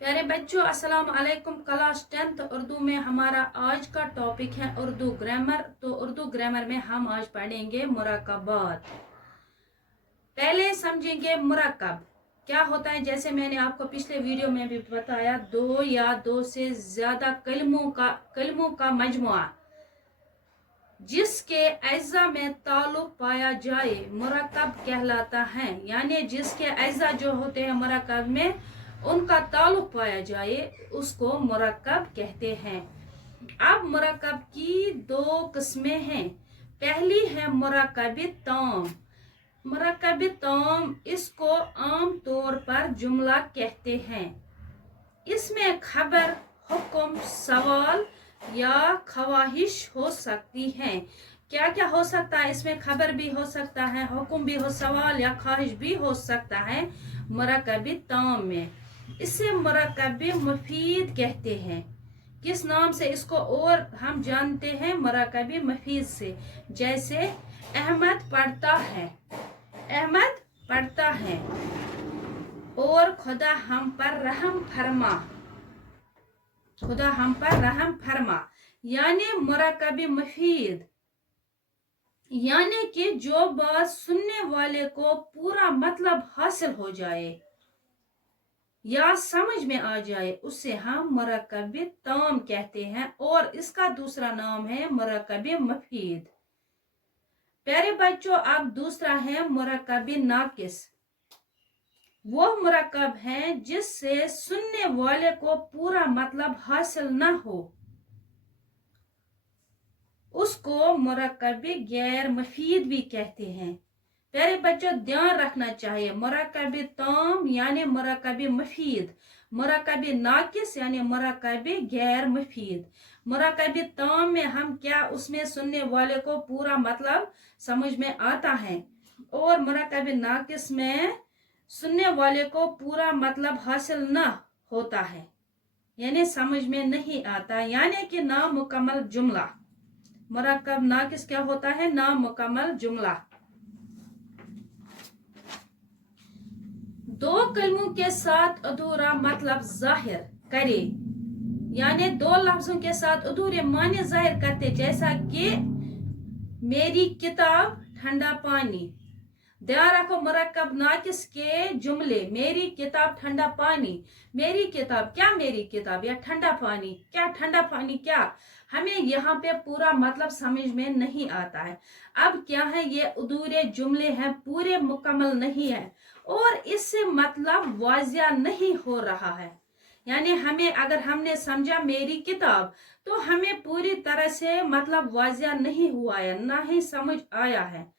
प्यारे बच्चों, अस्सलाम वालेकुम। क्लास 10th उर्दू में हमारा आज का टॉपिक है उर्दू ग्रामर। तो उर्दू ग्रामर में हम आज पढ़ेंगे मुराकबात। पहले समझेंगे मुराकब क्या होता है। जैसे मैंने आपको पिछले वीडियो में भी बताया, दो या दो से ज्यादा कलमों का मजमुआ जिसके अज्जा में ताल्लुक पाया जाए मुराकब कहलाता है। यानी जिसके अज्जा जो होते हैं मुराकब में उनका ताल्लुक पाया जाए उसको मुराकब कहते हैं। अब मुराकब की दो किस्में हैं। पहली है मुराकब ताम। मुराकब ताम इसको आम तौर पर जुमला कहते हैं। इसमें खबर, हुक्म, सवाल या ख्वाहिश हो सकती है। क्या क्या हो सकता है इसमें? खबर भी हो सकता है, हुक्म भी हो, सवाल या ख्वाहिश भी हो सकता है मुराकब ताम में। इसे मुराकब मुफीद कहते हैं। किस नाम से इसको और हम जानते हैं? मुराकब मुफीद से। जैसे अहमद पढ़ता है, अहमद पढ़ता है, और खुदा हम पर रहम फरमा, खुदा हम पर रहम फरमा। यानी मुराकब मुफीद यानी कि जो बात सुनने वाले को पूरा मतलब हासिल हो जाए या समझ में आ जाए उसे हम मुराकब ताम कहते हैं, और इसका दूसरा नाम है मुराकब मुफीद। प्यारे बच्चों, अब दूसरा है मुराकब नाकिस। वो मुराकब है जिससे सुनने वाले को पूरा मतलब हासिल न हो, उसको मुराकब गैर मुफीद भी कहते हैं। प्यारे बच्चों, ध्यान रखना चाहिए, मुराकब ताम यानी मुराकब मुफीद, मुराकब नाकिस यानी मुराकब गैर मुफीद। मुराकब ताम में हम क्या उसमें सुनने वाले को पूरा मतलब समझ में आता है, और मुराकब नाकिस में सुनने वाले को पूरा मतलब हासिल न होता है, यानी समझ में नहीं आता, यानी कि नामुकम्मल जुमला। मुराकब नाकिस क्या होता है? नामुकम्मल जुमला। दो कलमों के साथ अधूरा मतलब जाहिर करे, यानी दो लफ्जों के साथ अधूरे माने जाहिर करते। जैसा कि मेरी किताब ठंडा पानी। ध्यान रखो, मुराकब नाकिस के जुमले, मेरी किताब ठंडा पानी। मेरी किताब क्या? मेरी किताब या ठंडा पानी क्या? ठंडा पानी क्या? हमें यहाँ पे पूरा मतलब समझ में नहीं आता है। अब क्या है, ये अधूरे जुमले हैं, पूरे मुकम्मल नहीं है, और इससे मतलब वाजिया नहीं हो रहा है। यानी हमें, अगर हमने समझा मेरी किताब, तो हमें पूरी तरह से मतलब वाजिया नहीं हुआ है, ना ही समझ आया है।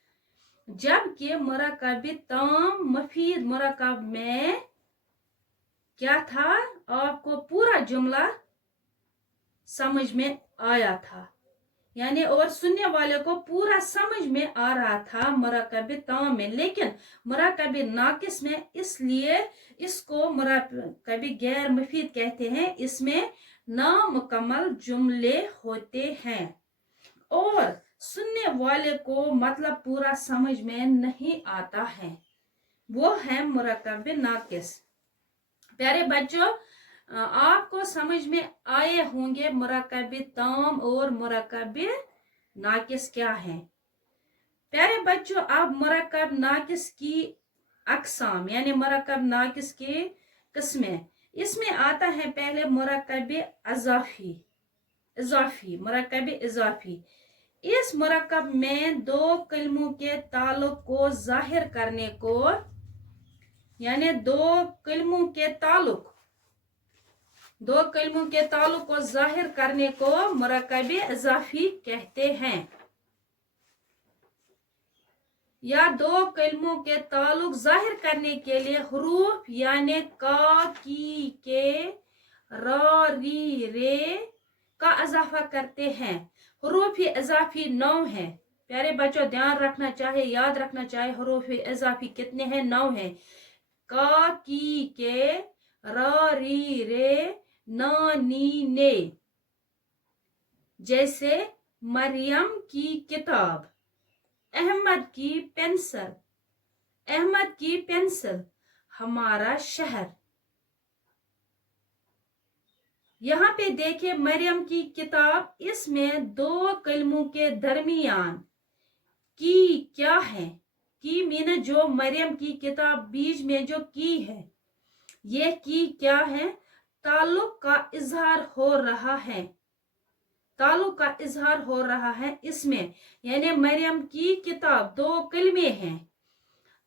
जबकि मुराकब ताम मुफीद मुराकब में क्या था, आपको पूरा जुमला समझ में आया था, यानी और सुनने वाले को पूरा समझ में आ रहा था मुराकब ताम में। लेकिन मुराकब नाकिस में इसलिए इसको मुराकब गैर मुफीद कहते हैं, इसमें नामुकम्मल जुमले होते हैं और सुनने वाले को मतलब पूरा समझ में नहीं आता है। वो है मुराकब नाकिस। प्यारे बच्चों, आपको समझ में आए होंगे मुराकब ताम और मुराकब नाकिस क्या है। प्यारे बच्चों, अब मुराकब नाकिस की अकसाम यानी मुराकब नाकिस की किस्में। इसमें आता है पहले मुराकब इजाफी मुराकब इजाफी। इस मुराकब में दो कलमों के ताल्लुक को जाहिर करने को, यानी दो कलमों के ताल्लुक को जाहिर करने को मुराकब इजाफी कहते हैं। या दो कलमों के ताल्लुक जाहिर करने के लिए हरूफ यानी का, की, के, रा, री, रे का इजाफा करते हैं। हरूफ इजाफी 9 है। प्यारे बच्चों, ध्यान रखना चाहिए, याद रखना चाहिए, हरूफ इजाफी कितने हैं? 9 है। का, की, के, रा, री, रे, ना, नी, ने। जैसे मरियम की किताब, अहमद की पेंसिल, अहमद की पेंसिल, हमारा शहर। यहाँ पे देखिए मरियम की किताब, इसमें दो कलमों के दरमियान की क्या है? की मीन जो मरियम की किताब बीच में जो की है, ये की क्या है? ताल्लुक का इजहार हो रहा है, ताल्लुक का इजहार हो रहा है इसमें। यानी मरियम की किताब, दो कलमे हैं,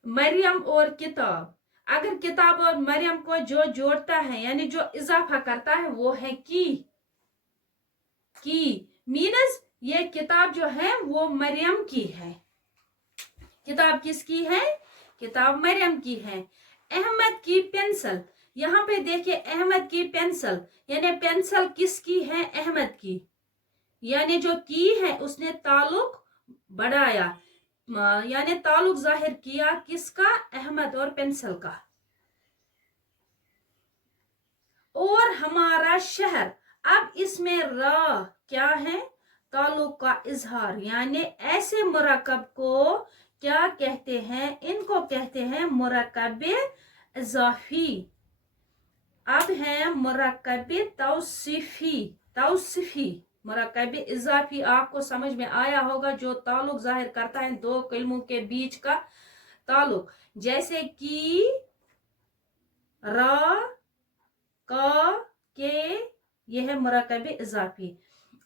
मरियम और किताब। अगर किताब और मरियम को जो जोड़ता है यानी जो इजाफा करता है वो है की मीनस ये किताब जो है वो मरियम की है। किताब किसकी है? किताब मरियम की है। अहमद की पेंसिल, यहाँ पे देखिए अहमद की पेंसिल, यानी पेंसिल किसकी है? अहमद की। यानी जो की है उसने ताल्लुक बढ़ाया, यानी ताल्लुक जाहिर किया किसका? अहमद और पेंसिल का। और हमारा शहर, अब इसमें रा क्या है? ताल्लुक का इजहार, यानी ऐसे मुरक्कब को क्या कहते हैं? इनको कहते हैं मुरक्कब इजाफी। अब है मुरक्कब तौसीफी। मुरक्कब इजाफी आपको समझ में आया होगा, जो ताल्लुक जाहिर करता है दो कलमों के बीच का ताल्लुक, जैसे कि रा, का, के, यह है मुरक्कब इजाफी।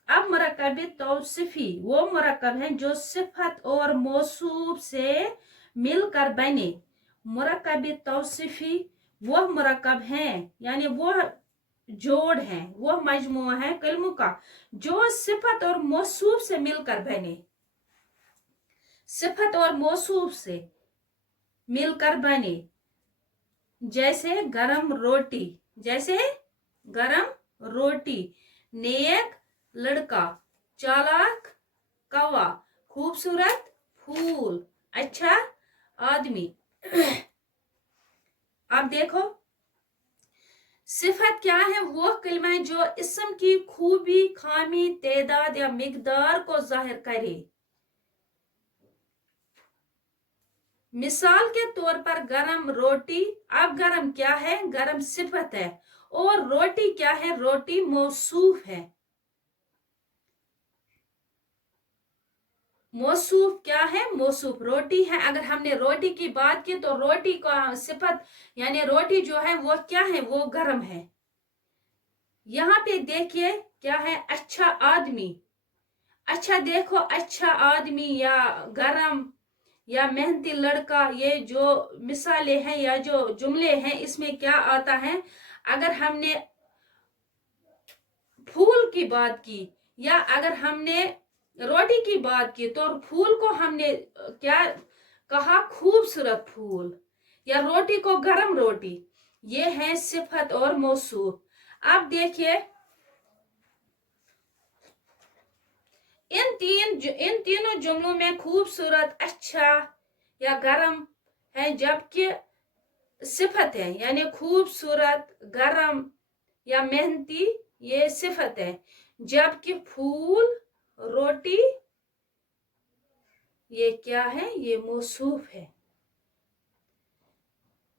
अब मुरक्कब तौसीफी वो मुरक्कब है जो सिफत और मौसूफ से मिलकर बने। मुरक्कब तौसीफी वह मुरक्कब है, यानी वह जोड़ है, वह मजमूआ है कलमों का जो सिफत और मौसूफ से मिलकर बने। सिफत और मौसूफ से मिलकर बने, जैसे गरम रोटी, जैसे गरम रोटी, नेक लड़का, चालाक कौवा, खूबसूरत फूल, अच्छा आदमी। अब देखो सिफत क्या है? वो कलमा है जो इस्म की खूबी, खामी, तादाद या मिकदार को जाहिर करे। मिसाल के तौर पर गरम रोटी, अब गरम क्या है? गरम सिफत है, और रोटी क्या है? रोटी मौसूफ है। मौसूफ क्या है? मौसूफ रोटी है। अगर हमने रोटी की बात की तो रोटी का सिफत यानी रोटी जो है वो क्या है? वो गरम है। यहाँ पे देखिए क्या है? अच्छा आदमी। अच्छा देखो, अच्छा आदमी या गरम या मेहनती लड़का, ये जो मिसालें हैं या जो जुमले हैं इसमें क्या आता है? अगर हमने फूल की बात की या अगर हमने रोटी की बात की तो फूल को हमने क्या कहा? खूबसूरत फूल, या रोटी को गरम रोटी। ये है सिफत और मौसूफ। अब देखिए इन तीनों जुमलों में खूबसूरत, अच्छा या गरम है, जबकि सिफत है, यानी खूबसूरत, गरम या मेहनती ये सिफत है, जबकि फूल, रोटी ये क्या है? ये मौसूफ है।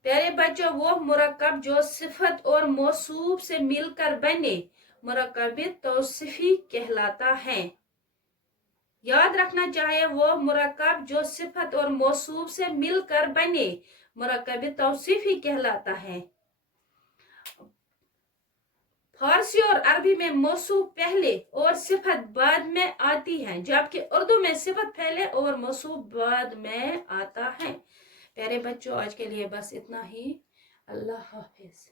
प्यारे बच्चों, वो मुरक्कब जो सिफत और मौसूफ से मिलकर बने मुरक्कब तौसीफी कहलाता है। याद रखना चाहिए, वो मुरक्कब जो सिफत और मौसूफ से मिलकर बने मुरक्कब तौसीफी कहलाता है। फारसी और अरबी में मौसूफ पहले और सिफत बाद में आती है, जबकि उर्दू में सिफत पहले और मौसूफ बाद में आता है। प्यारे बच्चों, आज के लिए बस इतना ही। अल्लाह हाफिज।